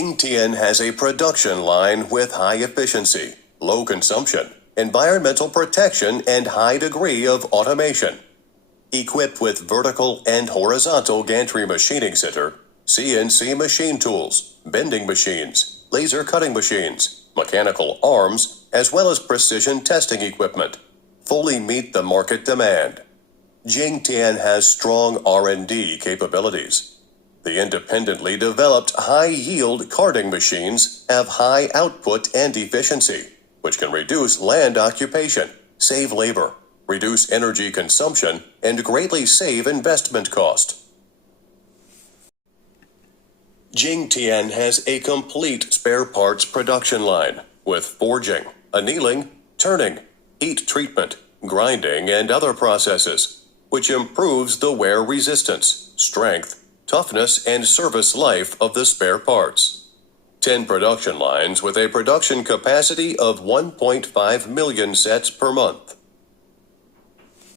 Jingtian has a production line with high efficiency, low consumption, environmental protection, and high degree of automation. Equipped with vertical and horizontal gantry machining center, CNC machine tools, bending machines, laser cutting machines, mechanical arms, as well as precision testing equipment, fully meet the market demand. Jingtian has strong R&D capabilities. The independently developed high-yield carding machines have high output and efficiency, which can reduce land occupation, save labor, reduce energy consumption, and greatly save investment cost. Jingtian has a complete spare parts production line with forging, annealing, turning, heat treatment, grinding, and other processes, which improves the wear resistance, strength, toughness, and service life of the spare parts. 10 production lines with a production capacity of 1.5 million sets per month.